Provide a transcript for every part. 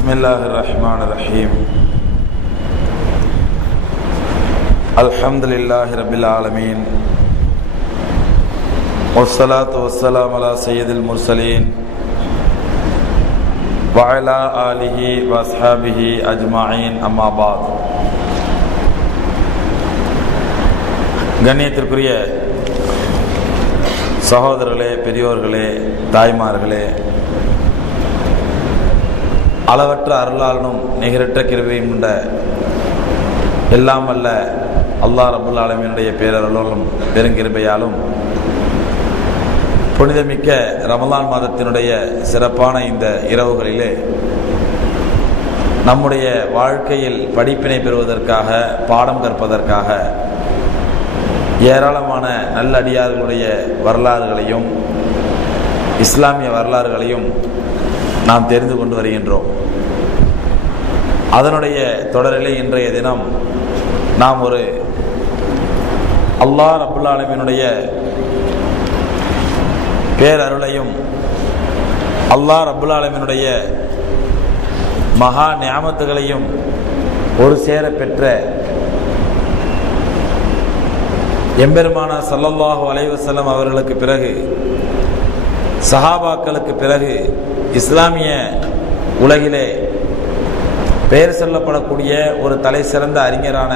Bismillahirrahmanirrahim. Alhamdulillahi Rabbil Alameen. Wassalatu wassalamu ala Sayyidil Mursaleen wa ala alihi wa ashabihi ajma'in, amma ba'd. கண்ணியத்திற்குரிய சகோதரர்களே, பெரியோர்களே, தாய்மார்களே, அளவற்ற அருளாளனும் நிகரற்ற கிருபையும் உண்ட எல்லாம் வல்ல அல்லாஹ் ரப்புல் ஆலமீனுடைய பேரருளாலும் பெருங்கிருபையாலும் புனிதமிக்க ரமலான் மாதத்தினுடைய சிறப்பான இந்த இரவுகளிலே நம்முடைய வாழ்க்கையில் படிப்பினை பெறுவதற்காக, பாடம் கற்பதற்காக ஏராளமான நல்லடியார்களுடைய வரலாறுகளையும் இஸ்லாமிய வரலாறுகளையும் நாம் தெரிந்து கொண்டு வருகின்றோம். அதனுடைய தொடரிலே இன்றைய தினம் நாம் ஒரு அல்லாஹ் ரப்புல் ஆலமீனுடைய பேரருளையும் அல்லாஹ் ரப்புல் ஆலமீனுடைய மகா நியாமத்துகளையும் ஒரு சேர பெற்ற எம்பெருமானார் ஸல்லல்லாஹு அலைஹி வஸல்லம் அவர்களுக்கு பிறகு, சஹாபாக்களுக்கு பிறகு இஸ்லாமிய உலகிலே பெயர் சொல்லப்படக்கூடிய ஒரு தலை சிறந்த அறிஞரான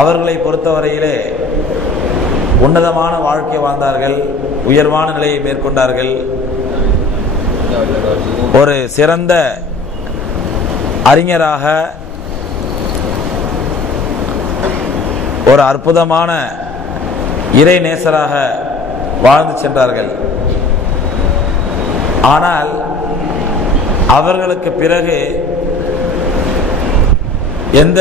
அவர்களை பொறுத்தவரையிலே உன்னதமான வாழ்க்கை வாழ்ந்தார்கள், உயர்வான நிலையை மேற்கொண்டார்கள். ஒரு சிறந்த அறிஞராக, ஒரு அற்புதமான இறை நேசராக வாழ்ந்து சென்றார்கள். ஆனால் அவர்களுக்கு பிறகு எந்த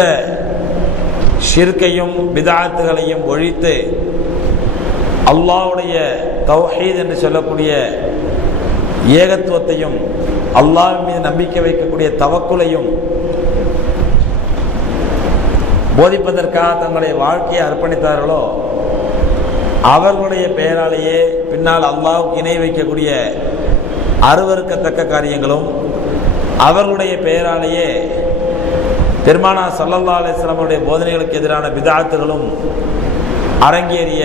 ஷிர்கையும் பித்அத்துகளையும் ஒழித்து அல்லாஹ்வுடைய தௌஹீத் என்று சொல்லக்கூடிய ஏகத்துவத்தையும், அல்லாஹ் மீது நம்பிக்கை வைக்கக்கூடிய தவக்குலையும் போதிப்பதற்காக தங்களுடைய வாழ்க்கையை அர்ப்பணித்தார்களோ அவர்களுடைய பெயராலேயே பின்னால் அல்லாஹ்வுக்கு இணை வைக்கக்கூடிய அருவருக்கத்தக்க காரியங்களும், அவர்களுடைய பெயராலேயே பெருமானார் ஸல்லல்லாஹு அலைஹி வஸல்லம் போதனைகளுக்கு எதிரான பித்அத்துகளும் அரங்கேறிய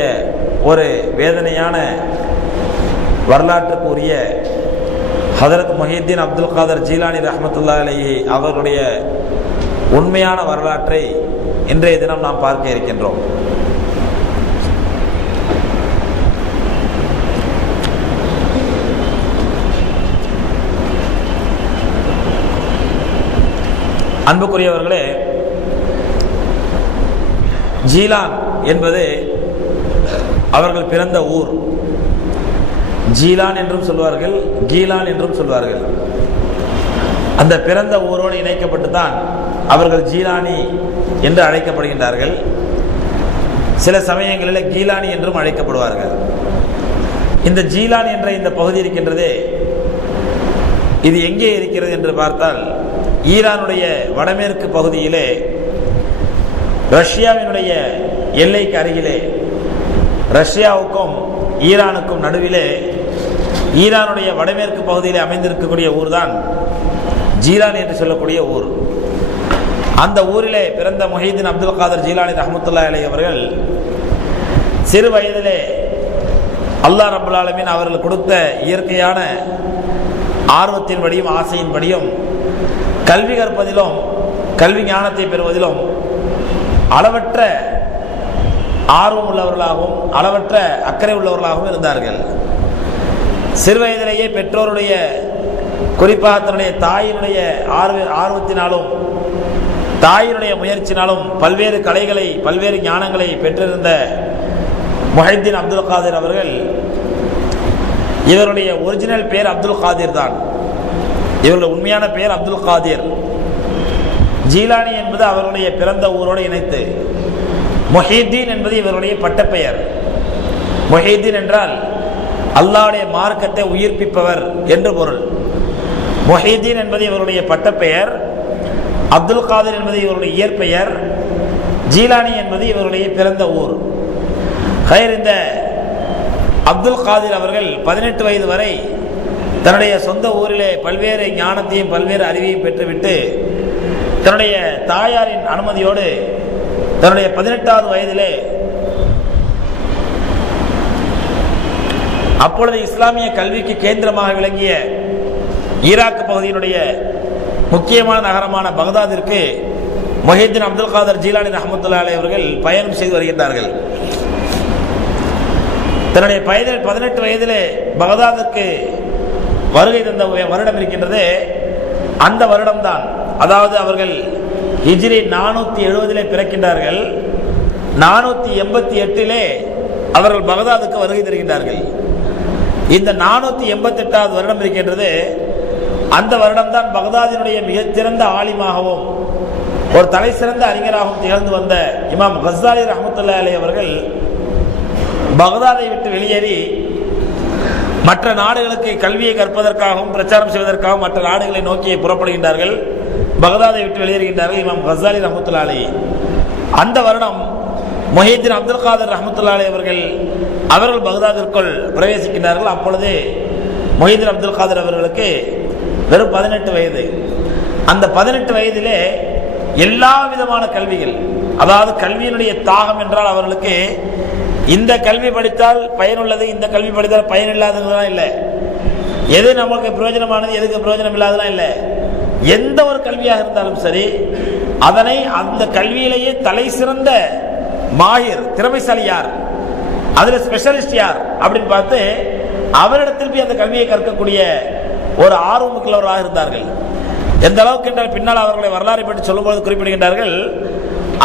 ஒரு வேதனையான வரலாற்றுக்கு உரிய ஹதரத் முஹியுத்தீன் அப்துல் காதர் ஜீலானி ரஹ்மத்துல்லாஹி அலைஹி அவர்களுடைய உண்மையான வரலாற்றை இன்றைய தினம் நாம் பார்க்க இருக்கின்றோம். அன்புக்குரியவர்களே, ஜீலான் என்பது அவர்கள் பிறந்த ஊர். ஜீலான் என்றும் சொல்வார்கள், கீலான் என்றும் சொல்வார்கள். அந்த பிறந்த ஊரோடு இணைக்கப்பட்டு தான் அவர்கள் ஜீலானி என்று அழைக்கப்படுகின்றார்கள். சில சமயங்களில் கீலானி என்றும் அழைக்கப்படுவார்கள். இந்த ஜீலான் என்ற இந்த பகுதி இருக்கின்றதே, இது எங்கே இருக்கிறது என்று பார்த்தால் ஈரானுடைய வடமேற்கு பகுதியிலே, ரஷ்யாவினுடைய எல்லைக்கு அருகிலே, ரஷ்யாவுக்கும் ஈரானுக்கும் நடுவிலே ஈரானுடைய வடமேற்கு பகுதியிலே அமைந்திருக்கக்கூடிய ஊர் தான் ஜீலான் என்று சொல்லக்கூடிய ஊர். அந்த ஊரிலே பிறந்த முஹியுத்தீன் அப்துல் காதர் ஜீலானி ரஹ்மத்துல்லாஹி அலைஹி அவர்கள் சிறு வயதிலே அல்லாஹ் ரப்புல் ஆலமீன் அவர்கள் கொடுத்த இயற்கையான ஆர்வத்தின்படியும் ஆசையின்படியும் கல்வி கற்பதிலும் கல்வி ஞானத்தை பெறுவதிலும் அளவற்ற ஆர்வம் உள்ளவர்களாகவும் அளவற்ற அக்கறை உள்ளவர்களாகவும் இருந்தார்கள். சிறு வயதிலேயே பெற்றோருடைய, குறிப்பாக தன்னுடைய தாயினுடைய ஆர்வத்தினாலும் தாயினுடைய முயற்சினாலும் பல்வேறு கலைகளை, பல்வேறு ஞானங்களை பெற்றிருந்த முஹியுத்தீன் அப்துல் காதிர் அவர்கள், இவருடைய ஒரிஜினல் பேர் அப்துல் காதிர் தான். இவருடைய உண்மையான பெயர் அப்துல் காதிர். ஜீலானி என்பது அவருடைய பிறந்த ஊரோடு இணைத்து, முஹியுத்தீன் என்பது இவருடைய பட்டப்பெயர். முஹியுத்தீன் என்றால் அல்லாஹ்வுடைய மார்க்கத்தை உயிர்ப்பிப்பவர் என்று பொருள். முஹியுத்தீன் என்பது இவருடைய பட்டப்பெயர், அப்துல் காதிர் என்பது இவருடைய இயற்பெயர், ஜீலானி என்பது இவருடைய பிறந்த ஊர். இந்த அப்துல் காதிர் அவர்கள் 18 வயது வரை தன்னுடைய சொந்த ஊரிலே பல்வேறு ஞானத்தையும் பல்வேறு அறிவையும் பெற்றுவிட்டு தன்னுடைய தாயாரின் அனுமதியோடு தன்னுடைய 18வது வயதிலே அப்பொழுது இஸ்லாமிய கல்விக்கு கேந்திரமாக விளங்கிய ஈராக் பகுதியினுடைய முக்கியமான நகரமான பகதாதிற்கு முஹித்தீன் அப்துல் காதர் ஜீலானி ரஹ்மத்துல்லாஹி அலைஹி அவர்கள் பயணம் செய்து வருகின்றார்கள். தன்னுடைய 18 வயதிலே பகதாதுக்கு வருகை தந்த வருடம் இருக்கின்றது. அந்த வருடம்தான், அதாவது அவர்கள் ஹிஜ்ரி 470 பிறக்கின்றார்கள். 488 அவர்கள் பகதாதுக்கு வருகை தருகின்றார்கள். இந்த 488வது வருடம் இருக்கின்றது. அந்த வருடம்தான் பகதாதினுடைய மிகச்சிறந்த ஆலிமாகவும் ஒரு தலை சிறந்த அறிஞராகவும் திகழ்ந்து வந்த இமாம் கஸ்ஸாலி ரஹ்மத்துல்லாஹி அலைஹி அவர்கள் பகதாதை விட்டு வெளியேறி மற்ற நாடுகளுக்கு கல்வியை கற்பதற்காகவும் பிரச்சாரம் செய்வதற்காகவும் மற்ற நாடுகளை நோக்கி புறப்படுகின்றார்கள். பகதாதை விட்டு வெளியேறுகின்றார்கள் இமாம் கஸ்ஸாலி ரஹ்மத்துல்லாஹி அலைஹி. அந்த வருடம் முஹித்தீன் அப்துல் காதர் ரஹ்மத்துல்லாஹி அலைஹி அவர்கள் பகதாதிற்குள் பிரவேசிக்கின்றார்கள். அப்பொழுது முஹித்தீன் அப்துல் காதர் அவர்களுக்கு வெறும் 18 வயது. அந்த 18 வயதிலே எல்லா விதமான கல்விகள், அதாவது கல்வியினுடைய தாகம் என்றால் அவர்களுக்கு இந்த கல்வி படித்தால் பயனுள்ளது, இந்த கல்வி படித்தால் பயன் இல்லாததுலாம் இல்லை, எது நமக்கு பிரயோஜனமானது எதுக்கு பிரயோஜனம் இல்லாததுலாம் இல்லை. எந்த ஒரு கல்வியாக இருந்தாலும் சரி, அதனை அந்த கல்வியிலேயே தலை சிறந்த மாஹிர் திறமைசாலி யார், அதுல ஸ்பெஷலிஸ்ட் யார் அப்படின்னு பார்த்து அவரிடத்தில் போய் அந்த கல்வியை கற்கக்கூடிய ஒரு ஆர்வமுள்ளவராக இருந்தார்கள். எந்த அளவுக்கு என்றால் பின்னால் அவர்களுடைய வரலாறை பற்றி சொல்லும்போது குறிப்பிடுகின்றார்கள்,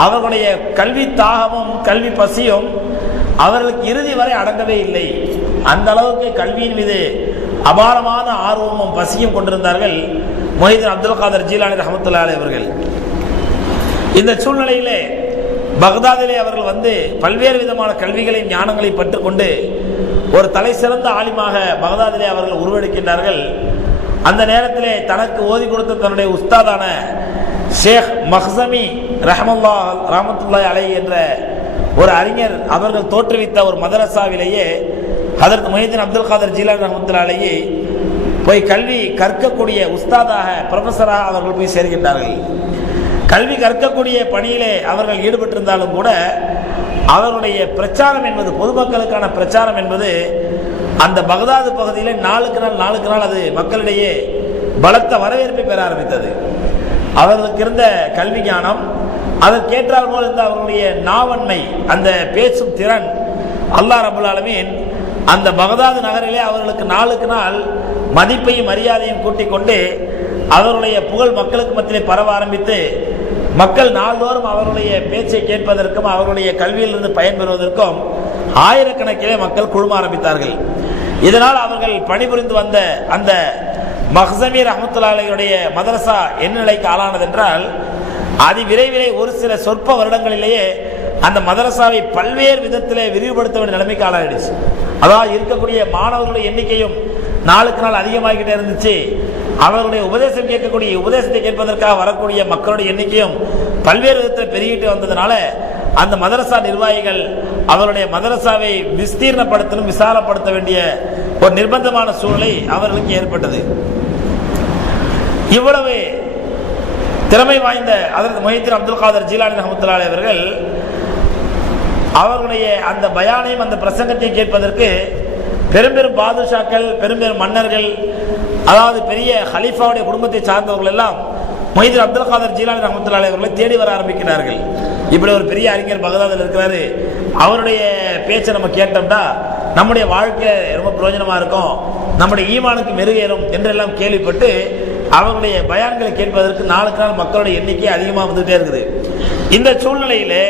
அவர்களுடைய கல்வி தாகமும் கல்வி பசியும் அவர்களுக்கு இறுதி வரை அடங்கவே இல்லை. அந்த அளவுக்கு கல்வியின் மீது அபாரமான ஆர்வமும் பசியும் கொண்டிருந்தார்கள் முஹித்தீன் அப்துல் காதர் ஜீலானி ரஹ்மத்துல்லாஹி அலைஹி அவர்கள். இந்த சூழ்நிலையிலே பகதாதிலே அவர்கள் வந்து பல்வேறு விதமான கல்விகளையும் ஞானங்களையும் பெற்றுக்கொண்டு ஒரு தலை சிறந்த ஆலிமாக பகதாதிலே அவர்கள் உருவெடுக்கின்றார்கள். அந்த நேரத்திலே தனக்கு ஓதி கொடுத்த தன்னுடைய உஸ்தாதான ஷேக் மஹ்ஸமி ரஹ்மத்துல்லாஹி அலைஹி என்ற ஒரு அறிஞர் அவர்கள் தோற்றுவித்த ஒரு மதரசாவிலேயே ஹதரத் முஹித்தீன் அப்துல் காதர் ஜீலானி ரஹ்மத்துல்லாஹி அலைஹி போய் கல்வி கற்கக்கூடிய உஸ்தாதாக ப்ரொஃபஸராக அவர்கள் போய் சேர்கின்றார்கள். கல்வி கற்கக்கூடிய பணியிலே அவர்கள் ஈடுபட்டிருந்தாலும் கூட அவருடைய பிரச்சாரம் என்பது, பொதுமக்களுக்கான பிரச்சாரம் என்பது அந்த பகதாது பகுதியிலே நாளுக்கு நாள் அது மக்களிடையே பலத்த வரவேற்பை பெற ஆரம்பித்தது. அவர்களுக்கு இருந்த கல்வி ஞானம், அதற்கேற்றால் போல் இருந்த அவர்களுடைய நாவன்மை, அந்த பேசும் திறன், அல்லாஹ் ரப்பல் ஆலமீன் அந்த பகதாது நகரிலே அவர்களுக்கு நாளுக்கு நாள் மதிப்பையும் மரியாதையும் கூட்டிக் கொண்டு அவருடைய புகழ் மக்களுக்கு மத்தியிலே பரவ ஆரம்பித்து மக்கள் நாள்தோறும் அவருடைய பேச்சை கேட்பதற்கும் அவருடைய கல்வியிலிருந்து பயன்பெறுவதற்கும் ஆயிரக்கணக்கிலே மக்கள் குழும ஆரம்பித்தார்கள். இதனால் அவர்கள் பணிபுரிந்து வந்த அந்த மஹ்ஸமி ரஹ்மத்துல்லாஹி அலைஹியுடைய மதரசா என்ன நிலைக்கு ஆளானது என்றால், அதி விரைவிலே ஒரு சில சொற்ப வருடங்களிலேயே அந்த மதரசாவை பல்வேறு விதத்திலே விரிவுபடுத்த வேண்டிய நிலைமைக்கு ஆளாயிடுச்சு. அதாவது இருக்கக்கூடிய மாணவர்களுடைய எண்ணிக்கையும் நாளுக்கு நாள் அதிகமாகிட்டே இருந்துச்சு. அவர்களுடைய உபதேசம் கேட்கக்கூடிய உபதேசத்தை கேட்பதற்காக வரக்கூடிய மக்களுடைய எண்ணிக்கையும் பல்வேறு விதத்தில் பெருகிட்டு வந்ததுனால அந்த மதரசா நிர்வாகிகள் அவருடைய மதரசாவை விஸ்தீர்ணப்படுத்தணும், விசாலப்படுத்த வேண்டிய ஒரு நிர்பந்தமான சூழ்நிலை அவர்களுக்கு ஏற்பட்டது. இவ்வளவு திறமை வாய்ந்த ஹஜ்ரத் முஹித்தீன் அப்துல் காதர் ஜீலானி ரஹ்மத்துல்லாஹி அலைஹி அவர்கள் அவர்களுடைய அந்த பயானையும் அந்த பிரசங்கத்தையும் கேட்பதற்கு பெரும் பெரும் பாதுஷாக்கள், பெரும் பெரும் மன்னர்கள், அதாவது பெரிய ஹலீஃபாவுடைய குடும்பத்தை சார்ந்தவர்கள் எல்லாம் முஹித்தீன் அப்துல் காதர் ஜீலானி ரஹ்மத்துல்லாஹி அலைஹி அவர்களை தேடி வர ஆரம்பிக்கிறார்கள். இப்படி ஒரு பெரிய அறிஞர் பகதாதில் இருக்கிறாரு, அவருடைய பேச்சை நம்ம கேட்டோம்னா நம்முடைய வாழ்க்கை ரொம்ப பிரயோஜனமா இருக்கும், நம்முடைய ஈமானுக்கு மெருகேறும் என்றெல்லாம் கேள்விப்பட்டு அவர்களுடைய பயான்களை கேட்பதற்கு நாளுக்கு நாள் மக்களுடைய எண்ணிக்கை அதிகமாக வந்துட்டே இருக்குது. இந்த சூழ்நிலையிலே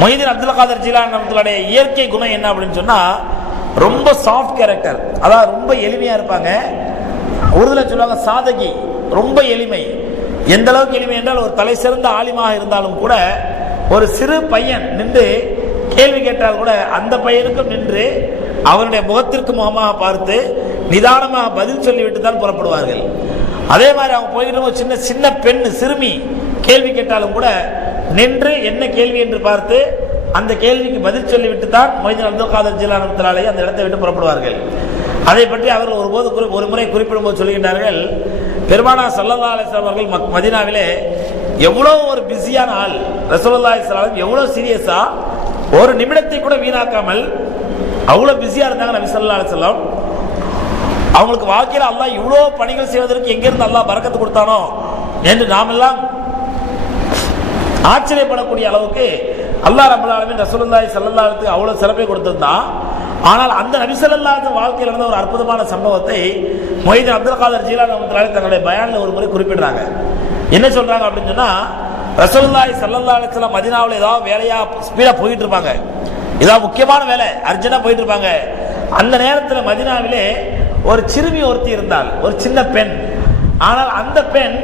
முஹித்தீன் அப்துல் காதர் ஜீலானி ரஹ்மத்துல்லாஹி இயற்கை குணம் என்ன அப்படின்னு சொன்னா, ரொம்ப சாஃப்ட் கேரக்டர், அதாவது ரொம்ப எளிமையா இருப்பாங்க. உருதுல சொல்லுவாங்க சாதகி, ரொம்ப எளிமை. எந்த அளவுக்கு எளிமை என்றால் ஒரு தலை சிறந்த ஆலிமாக இருந்தாலும் கூட ஒரு சிறு பையன் நின்று கேள்வி கேட்டால் கூட அந்த பையனுக்கும் நின்று அவருடைய முகத்திற்கு முகமாக பார்த்து நிதானமாக பதில் சொல்லிவிட்டு தான் புறப்படுவார்கள். அதே மாதிரி அவங்க போயிட்டு சின்ன சின்ன பெண் சிறுமி கேள்வி கேட்டாலும் கூட நின்று என்ன கேள்வி என்று பார்த்து அந்த கேள்விக்கு பதில் சொல்லிவிட்டு தான் மொய்தீன் அப்துல் காதர் ஜீலானி ரஹ்மத்துல்லாஹி அலைஹி அந்த இடத்தை விட்டு புறப்படுவார்கள். அதை பற்றி அவர்கள் ஒரு முறை குறிப்பிடும்போது சொல்கின்றார்கள், பெருமானார் ஸல்லல்லாஹு அலைஹி வஸல்லம் அவர்கள் மதீனாவிலே எவ்வளவு ஒரு பிஸியான ஆள், ரசூலுல்லாஹி ஸல்லல்லாஹு அலைஹி வஸல்லம் எவ்வளவு சீரியஸா ஒரு நிமிடத்தை கூட வீணாக்காமல் அவ்வளவு பிஸியா இருந்தாங்க நபி ஸல்லல்லாஹு அலைஹி வஸல்லம். அவங்களுக்கு வாழ்க்கையில் அல்லாஹ் இவ்வளவு பணிகள் செய்வதற்கு எங்கிருந்து அல்லாஹ் பரக்கத்து கொடுத்தானோ என்று நாமெல்லாம் ஆச்சரியப்படக்கூடிய அளவுக்கு அல்லாஹ் ரப்பல் ஆலமீன் ரசூலுல்லாஹி ஸல்லல்லாஹு அலைஹி வஸல்லம் அவ்வளவு சிறப்பை கொடுத்திருந்தான். ஆனால் அந்த நபி ஸல்லல்லாஹு அலைஹி வஸல்லம் வாழ்க்கையில் நடந்த ஒரு அற்புதமான சம்பவத்தை மொய்தீன் அப்துல் காதர் ஜீலானி ரஹ்மத்துல்லாஹி அலைஹி தன்னுடைய பயான்ல ஒரு முறை குறிப்பிடுறாங்க. என்ன சொல்றாங்க அப்படின்னு சொன்னா, ரசூலுல்லாஹி ஸல்லல்லாஹு அலைஹி வஸல்லம் மதீனாவுல ஏதாவது வேலையா ஸ்பீடா போயிட்டு இருப்பாங்க, ஏதாவது முக்கியமான வேலை அர்ஜென்ட்டா போயிட்டு இருப்பாங்க. அந்த நேரத்தில் மதீனாவிலே ஒரு சிறுமி ஒருத்தி இருந்தால், ஒரு சின்ன பெண். ஆனால் அந்த பெண்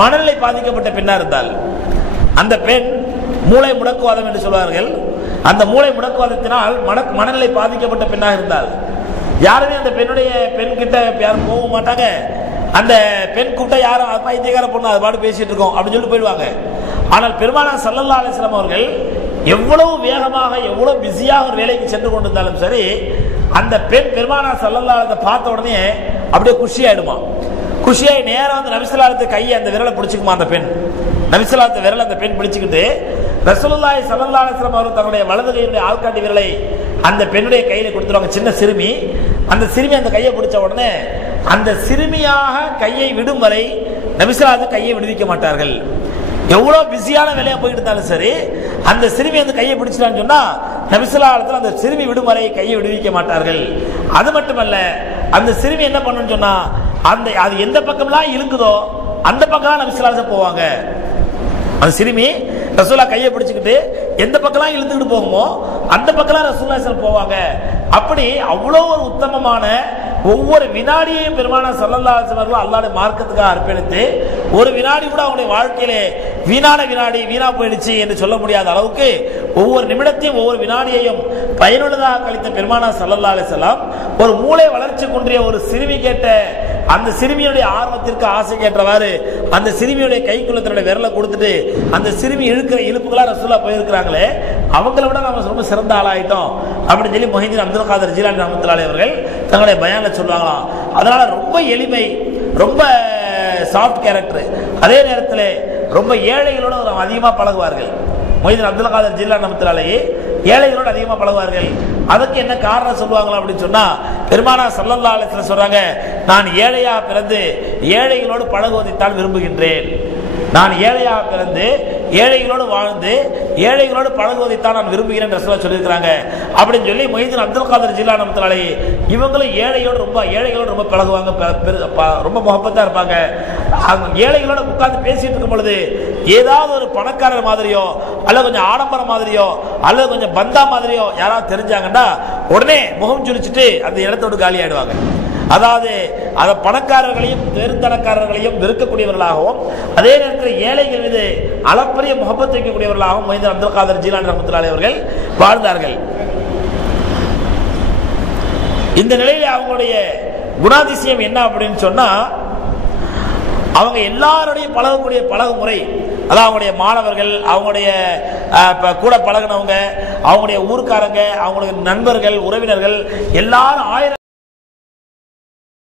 மனநிலை பாதிக்கப்பட்ட பெண்ணா இருந்தால். அந்த பெண் மூளை முடக்குவாதம் என்று சொல்வார்கள். அந்த மூளை முடக்குவாதத்தினால் மனநிலை பாதிக்கப்பட்ட பெண்ணாக இருந்தால் யாருமே அந்த பெண் கிட்ட யாரும் போக மாட்டாங்க. அந்த பெண் கூப்பிட்டா யாரும் பைத்தியக்கார பொண்ணு அது பாட்டு பேசிட்டு இருக்கோம் அப்படின்னு சொல்லிட்டு போயிடுவாங்க. ஆனால் பெருமானார் ஸல்லல்லாஹு அலைஹி வஸல்லம் அவர்கள் எவ்வளவு வேகமாக எவ்வளவு பிஸியாக ஒரு வேலைக்கு சென்று கொண்டிருந்தாலும் சரி, அந்த பெண் பெருமானார் ஸல்லல்லாஹு அலைஹி வஸல்லம் பார்த்த உடனே அப்படியே குஷி ஆயிடுமா. குஷியாய் நேரம் வந்து நபி ஸல்லல்லாஹு அலைஹி வஸல்லம் கையை அந்த விரலை பிடிச்சிக்குமா. அந்த பெண் நபி ஸல்லல்லாஹு அலைஹி வஸல்லம் விரலை அந்த பெண் பிடிச்சிக்கிட்டு ரசூலுல்லாஹி ஸல்லல்லாஹு அலைஹி வஸல்லம் அவர்கள் தங்களுடைய வலது கையினுடைய ஆள்காட்டி விரலை அந்த பெண்ணுடைய கையில கொடுத்துருவாங்க. சின்ன சிறுமி. அந்த சிறுமி அந்த கையை பிடிச்ச உடனே அந்த சிறுமியாக கையை விடும் வரை நபி ஸல்லல்லாஹு அலைஹி வஸல்லம் கையை விடுவிக்க மாட்டார்கள். எவ்வளவு பிஸியான வேலையா போயிட்டு இருந்தாலும் சரி, அந்த சிறுமி அந்த கையை பிடிச்சிட்டான்னு சொன்னா நபி ஸல்லல்லாஹு அலைஹி வஸல்லம் அந்த சிறுமி விடும் வரை கையை விடுவிக்க மாட்டார்கள். அது மட்டுமல்ல, அந்த சிறுமி என்ன பண்ணுன்னு சொன்னா, அது எந்த பக்கம்லாம் இழுக்குதோ அந்த பக்கம் நபி ஸல்லல்லாஹு அலைஹி வஸல்லம் போவாங்க. அந்த சிறுமி ரசூலா கையை பிடிச்சுக்கிட்டு எந்த பக்கம் இழுத்துக்கிட்டு போகுமோ அந்த பக்கம் ரசூலுல்லாஹி ஸல்லல்லாஹு அலைஹி வஸல்லம் போவாங்க. அப்படி அவ்வளோ ஒரு உத்தமமான ஒவ்வொரு வினாடியையும் பெருமானார் ஸல்லல்லாஹு அலைஹி வஸல்லம் அல்லாஹ்வுடைய மார்க்கத்துக்காக அர்ப்பணித்து ஒரு வினாடி கூட அவங்களுடைய வாழ்க்கையிலே வீணா போயிடுச்சு என்று சொல்ல முடியாத அளவுக்கு ஒவ்வொரு நிமிடத்தையும் ஒவ்வொரு வினாடியையும் பயனுள்ளதாக கழித்த பெருமானார் ஸல்லல்லாஹு அலைஹி வஸல்லம் ஒரு மூளை வளர்ச்சி குன்றிய ஒரு சிறுமி கேட்ட அந்த சிறுமியுடைய ஆர்வத்திற்கு ஆசை கேட்டவாறு அந்த சிறுமியுடைய கைக்குள்ள தன்னுடைய விரலை கொடுத்துட்டு அந்த சிறுமி இழுக்கிற இழுப்புகளா ரசூலுல்லாஹ் போயிருக்கிறாங்களே, அவங்களை விட நம்ம ரொம்ப சிறந்த ஆளாயிட்டோம் அப்படின்னு சொல்லி மொஹிதீன் அப்துல் காதர் ஜீலானி ரஹ்மத்துல்லாஹி அலைஹி அவர்கள் தங்களுடைய பயான்ல சொல்லுவாங்களாம். அதனால ரொம்ப எளிமை, ரொம்ப சாஃப்ட் கேரக்டர், அதே நேரத்தில் ரொம்ப ஏழைகளோடு அதிகமாக பழகுவார்கள். மொஹிதீன் அப்துல் காதர் ஜீலானி ரஹ்மத்துல்லாஹி அலைஹி ஏழைகளோடு அதிகமாக பழகுவார்கள். அதுக்கு என்ன காரணம் சொல்லுவாங்களா அப்படின்னு சொன்னா, பெருமானார் ஸல்லல்லாஹு அலைஹி வஸல்லம் சொல்றாங்க, நான் ஏழையா பிறந்து ஏழைகளோடு பழகுவதைத்தான் விரும்புகின்றேன். நான் ஏழையா பிறந்து ஏழைகளோடு வாழ்ந்து ஏழைகளோடு பழகுவதைத்தான் நான் விரும்புகிறேன் ரசூலுல்லாஹ் சொல்லியிருக்கிறாங்க அப்படின்னு சொல்லி மொஹிதீன் அப்துல் காதர் ஜீலானி ரஹ்மத்துல்லாஹி அலைஹி இவங்களும் ஏழைகளோடு ரொம்ப பழகுவாங்க, ரொம்ப முகப்பத்தா இருப்பாங்க. ஏழைகளோட உட்கார்ந்து பேசிட்டு இருக்கும் பொழுது ஏதாவது ஒரு பணக்காரர் மாதிரியோ அல்லது கொஞ்சம் ஆடம்பரம் மாதிரியோ அல்லது கொஞ்சம் பந்தா மாதிரியோ யாராவது தெரிஞ்சாங்கன்னா உடனே முகம் சுழிச்சுட்டு அந்த இடத்தோடு காலி ஆயிடுவாங்க. அதாவது அதை பணக்காரர்களையும் பெருந்தனக்காரர்களையும் வெறுக்கக்கூடியவர்களாகவும் அதே நேரத்தில் ஏழைகள் மீது அளப்பரிய முகப்பத் வைக்கக்கூடியவர்களாகவும் மொஹிதீன் அப்துல் காதர் ஜீலானி ரஹ்மத்துல்லாஹி அலைஹி அவர்கள் வாழ்ந்தார்கள். இந்த நிலையில் அவங்களுடைய குணாதிசயம் என்ன அப்படின்னு சொன்னா, அவங்க எல்லாரோடையும் பழகக்கூடிய பழகுமுறை, அதான் அவங்களுடைய மாணவர்கள், அவங்களுடைய கூட பழகினவங்க, அவங்களுடைய ஊர்க்காரங்க, அவங்களுடைய நண்பர்கள், உறவினர்கள் எல்லாரும்